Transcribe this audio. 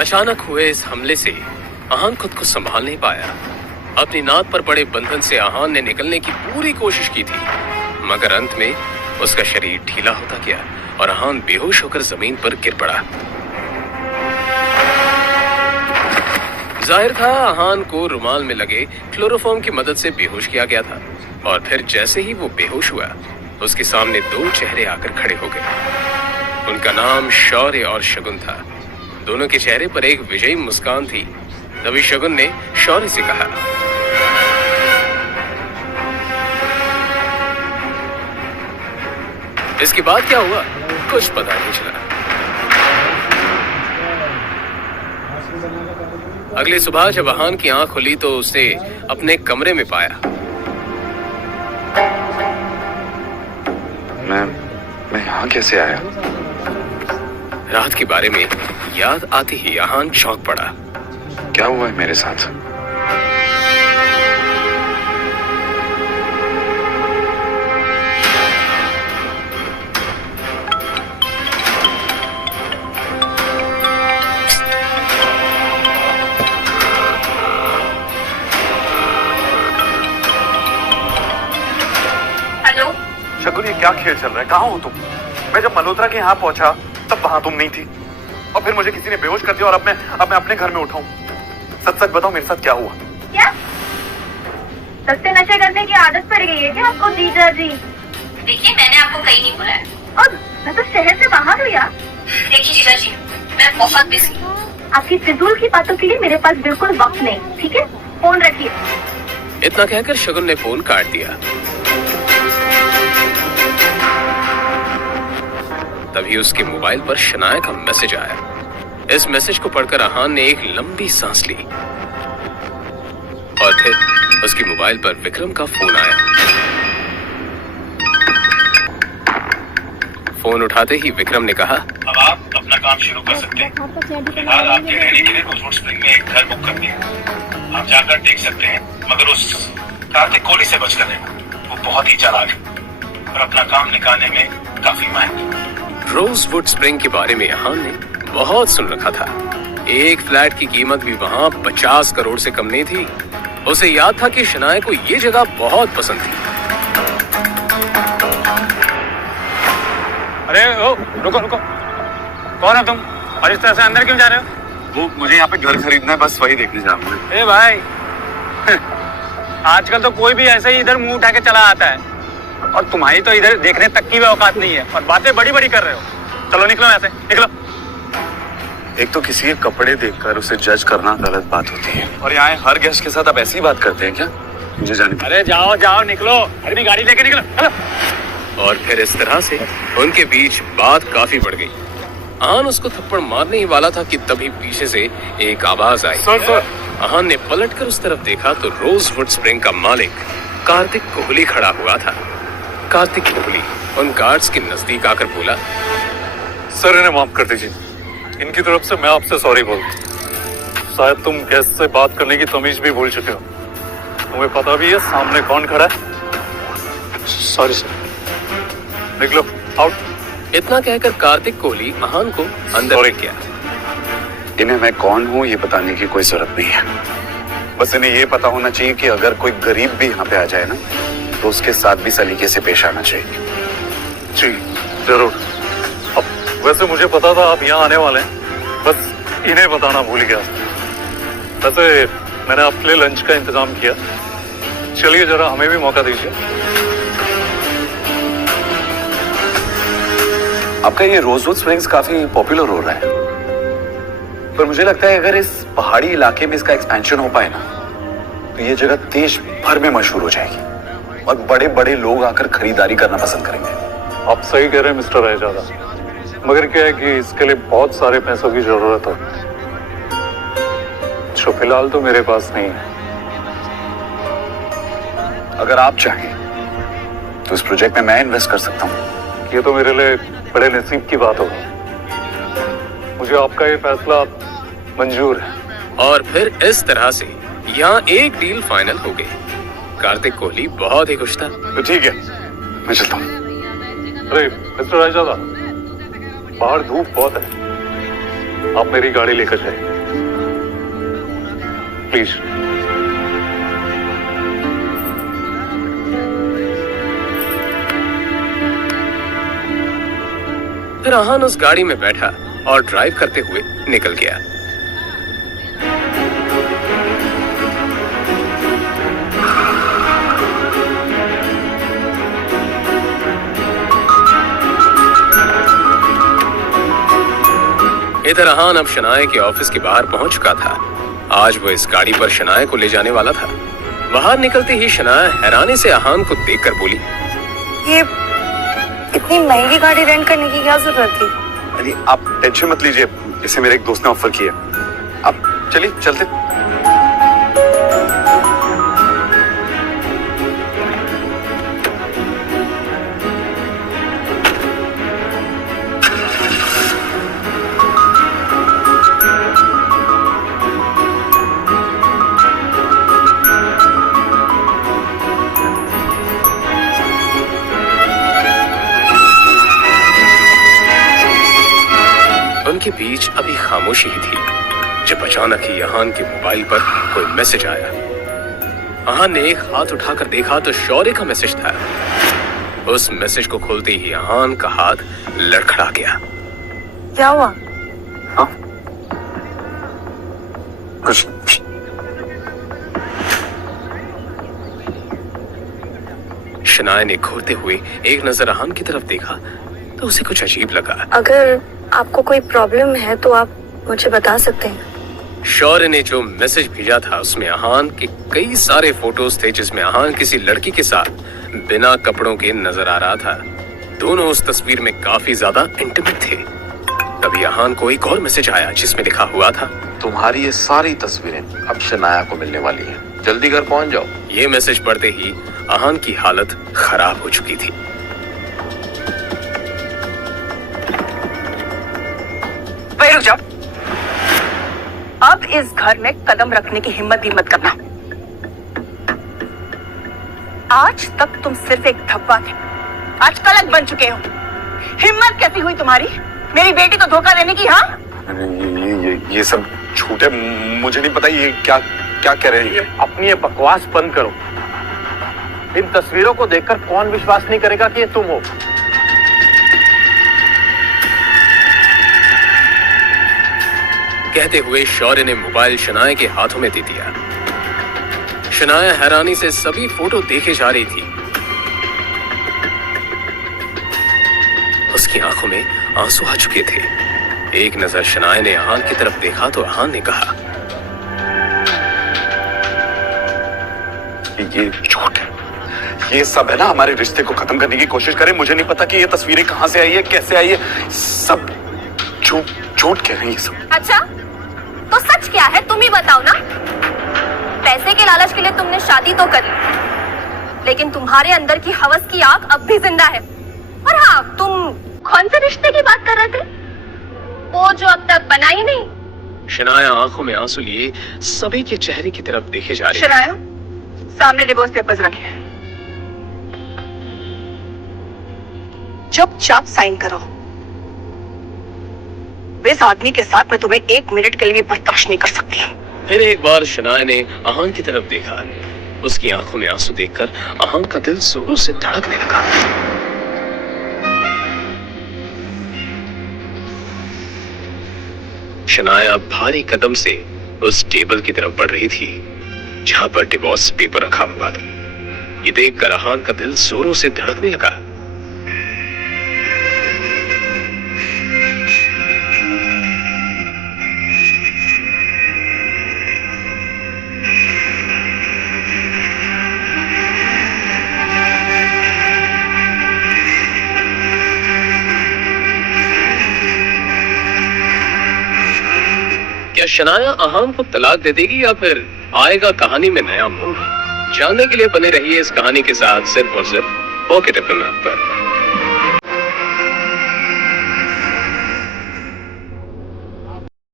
अचानक हुए इस हमले से आहान खुद को संभाल नहीं पाया। अपनी नाक पर पड़े बंधन से आहान ने निकलने की पूरी कोशिश की थी, मगर अंत में उसका शरीर ढीला होता गया और आहान बेहोश होकर जमीन पर गिर पड़ा। जाहिर था आहान को रुमाल में लगे क्लोरोफॉर्म की मदद से बेहोश किया गया था, और फिर जैसे ही वो बेहोश हुआ, उसके सामने दो चेहरे आकर खड़े हो गए। उनका नाम शौर्य और शगुन था। दोनों के चेहरे पर एक विजयी मुस्कान थी। तभी शगुन ने शौर्य से कहा, इसके बाद क्या हुआ कुछ पता नहीं चला। अगली सुबह जब आहान की आंख खुली तो उसे अपने कमरे में पाया। मैं यहाँ कैसे आया? रात के बारे में याद आते ही आहान चौंक पड़ा। क्या हुआ है मेरे साथ? शगुन, ये क्या खेल चल रहा है? कहाँ हो तुम? मैं जब मल्होत्रा के यहाँ पहुंचा तब वहां तुम नहीं थी, और फिर मुझे किसी ने बेहोश कर दिया और अब मैं अपने घर में उठाऊं। सच सच बताओ, मेरे साथ क्या हुआ? क्या सस्ते नशे करने की आदत पड़ गई है क्या आपको जीजा जी? देखिए, मैंने आपको कहीं नहीं बुलाया। और मैं तो शहर से बाहर हूँ यार। देखिए जीजा जी, मैं बहुत बिजी हूँ। आपकी फिजूल की बातों के लिए मेरे पास बिल्कुल वक्त नहीं, ठीक है? फोन रखिए। इतना कहकर शगुन ने फोन काट दिया। तभी उसके मोबाइल पर शनाया का मैसेज आया। इस मैसेज को पढ़कर आहान ने एक लंबी सांस ली, और फिर उसके मोबाइल पर विक्रम का फोन आया। फोन उठाते ही विक्रम ने कहा, अब आप अपना काम शुरू कर सकते हैं। फिलहाल आपके रहने के लिए रोजवुड स्प्रिंग में एक घर बुक कर दिया। आप जाकर देख सकते हैं, मगर उस कार्तिक कोहली से बच कर रहना। वो बहुत ही चालाक है और अपना काम निकालने में काफी माहिर। रोजवुड स्प्रिंग के बारे में आहान ने बहुत सुन रखा था। एक फ्लैट की कीमत भी वहां 50 करोड़ से कम नहीं थी। उसे याद था कि शनाया को ये जगह बहुत पसंद थी। अरे ओ, रुको, कौन हो तुम और इस तरह से अंदर क्यों जा रहे हो? वो मुझे यहाँ पे घर खरीदना है, बस वही देखने जा रहा हूँ। ए भाई, आजकल तो कोई भी ऐसे ही इधर मुंह उठा के चला आता है, और तुम्हारी तो इधर देखने तक की भी औकात नहीं है, और बातें बड़ी बड़ी कर रहे हो। चलो निकलो यहाँ से, निकलो। एक तो किसी के कपड़े देखकर उसे जज करना गलत बात होती है, और यहाँ हर गेस्ट के साथ आप ऐसी बात करते हैं क्या? मुझे जाने। अरे जाओ निकलो, अपनी गाड़ी लेके निकलो, चलो। और फिर इस तरह से उनके बीच बात काफी बढ़ गई। आहान उसको थप्पड़ मारने ही वाला था कि तभी पीछे से एक आवाज आई। सर। आहान ने पलटकर उस तरफ देखा तो रोजवुड स्प्रिंग का मालिक कार्तिक कोहली खड़ा हुआ था। कार्तिक कोहली उन गार्ड्स के नजदीक आकर बोला, सर, इन्हें माफ कर दीजिए। इनकी तरफ से मैं आपसे सॉरी बोलता हूँ। शायद तुम गेस्ट से बात करने की तमीज भी भूल चुके हो। तुम्हें पता भी है सामने कौन खड़ा है? Sorry sir. निकलो, आउट। इतना कहकर कार्तिक कोहली आहान को अंदर ले गया। इन्हें मैं कौन हूँ ये बताने की कोई जरूरत नहीं है। बस इन्हें ये पता होना चाहिए कि अगर कोई गरीब भी यहाँ पे आ जाए ना, तो उसके साथ भी सलीके से पेश आना चाहिए। जी जरूर। अब वैसे मुझे पता था आप यहाँ आने वाले हैं, बस इन्हें बताना भूल गया। वैसे मैंने आपके लिए लंच का इंतजाम किया। चलिए जरा हमें भी मौका दीजिए। आपका ये रोजवुड स्प्रिंग्स काफी पॉपुलर हो रहा है, पर मुझे लगता है अगर इस पहाड़ी इलाके में इसका एक्सपेंशन हो पाए ना, तो ये जगह देश भर में मशहूर हो जाएगी और बड़े बड़े लोग आकर खरीदारी करना पसंद करेंगे। आप सही कह रहे हैं मिस्टर रायजादा, मगर क्या है कि इसके लिए बहुत सारे पैसों की जरूरत है, जो फिलहाल तो मेरे पास नहीं है। अगर आप चाहें तो इस प्रोजेक्ट में मैं इन्वेस्ट कर सकता हूँ। ये तो मेरे लिए बड़े नसीब की बात होगी। मुझे आपका ये फैसला मंजूर है। और फिर इस तरह से यहाँ एक डील फाइनल हो गई। कार्तिक कोहली बहुत ही खुश था। तो ठीक है, मैं चलता हूँ। अरे मिस्टर रायजादा, बाहर धूप बहुत है, आप मेरी गाड़ी लेकर जाइए। प्लीज। फिर अहान उस गाड़ी में बैठा और ड्राइव करते हुए निकल गया। इधर अहान अब शनाए के ऑफिस के बाहर पहुंच चुका था। आज वो इस गाड़ी पर शनाए को ले जाने वाला था। बाहर निकलते ही शनाए हैरानी से अहान को देखकर बोली, ये इतनी महंगी गाड़ी रेंट करने की क्या जरूरत थी? अरे आप टेंशन मत लीजिए, इसे मेरे एक दोस्त ने ऑफर किया। आप चलिए चलते। उनके बीच अभी खामोशी ही थी जब अचानक ही अहान के मोबाइल पर कोई मैसेज आया। अहान ने एक हाथ उठाकर देखा तो शौर्य का मैसेज था। उस मैसेज को खोलते ही अहान का हाथ लड़खड़ा गया। क्या हुआ? हाँ? कुछ शनाए ने घूरते हुए एक नजर अहान की तरफ देखा तो उसे कुछ अजीब लगा। अगर आपको कोई प्रॉब्लम है तो आप मुझे बता सकते हैं। शौर्य ने जो मैसेज भेजा था उसमें अहान के कई सारे फोटोज थे जिसमें अहान किसी लड़की के साथ बिना कपड़ों के नजर आ रहा था। दोनों उस तस्वीर में काफी ज्यादा इंटीमेट थे। तभी अहान को एक और मैसेज आया जिसमें लिखा हुआ था, तुम्हारी ये सारी तस्वीरें अब शनाया को मिलने वाली हैं। जल्दी घर पहुंच जाओ। ये मैसेज पढ़ते ही अहान की हालत खराब हो चुकी थी। भाई रुक जाओ। अब इस घर में कदम रखने की हिम्मत भी मत करना। आज तक तुम सिर्फ एक धब्बा थे, आज कलंक बन चुके हो। हिम्मत कैसी हुई तुम्हारी मेरी बेटी को धोखा देने की? हाँ, ये सब झूठ है, मुझे नहीं पता ये क्या क्या कह रहे हैं। अपनी ये बकवास बंद करो। इन तस्वीरों को देखकर कौन विश्वास नहीं करेगा कि ये तुम हो? कहते हुए शौर्य ने मोबाइल शनाए के हाथों में दे दिया। शनाया हैरानी से सभी फोटो देखे जा रही थी। उसकी आंखों में आंसू आ चुके थे। एक नजर शनाए ने अहान की तरफ देखा तो अहान ने कहा, ये झूठ है, ये सब है ना हमारे रिश्ते को खत्म करने की कोशिश करें। मुझे नहीं पता कि ये तस्वीरें कहां से आई है, कैसे आई है, सब झूठ कह रहे हैं ये सब। अच्छा तो सच क्या है तुम ही बताओ ना। पैसे के लालच के लिए तुमने शादी तो कर ली, लेकिन तुम्हारे अंदर की हवस की आग अब भी जिंदा है। और हाँ, तुम कौन से रिश्ते की बात कर रहे थे? वो जो अब तक बना ही नहीं। शनाया आंखों में आंसू लिए सभी के चेहरे की तरफ देखे जा रही। शनाया, सामने डिवोर्स पेपर्स रखे, चुपचाप साइन करो। इस आदमी के साथ मैं तुम्हें 1 मिनट के लिए भी बर्दाश्त नहीं कर सकती। फिर एक बार शनाया ने अहान की तरफ देखा। उसकी आंखों में आंसू देखकर अहान का दिल जोरों से धड़कने लगा। शनाया भारी कदम से उस टेबल की तरफ बढ़ रही थी जहां पर डिवोर्स पेपर रखा हुआ था। ये देखकर अहान का दिल जोरों से धड़कने लगा। क्या शनाया अहान को तलाक दे देगी या फिर आएगा कहानी में नया मोड़? जानने के लिए बने रहिए इस कहानी के साथ सिर्फ और सिर्फ पॉकेट एफएम पर।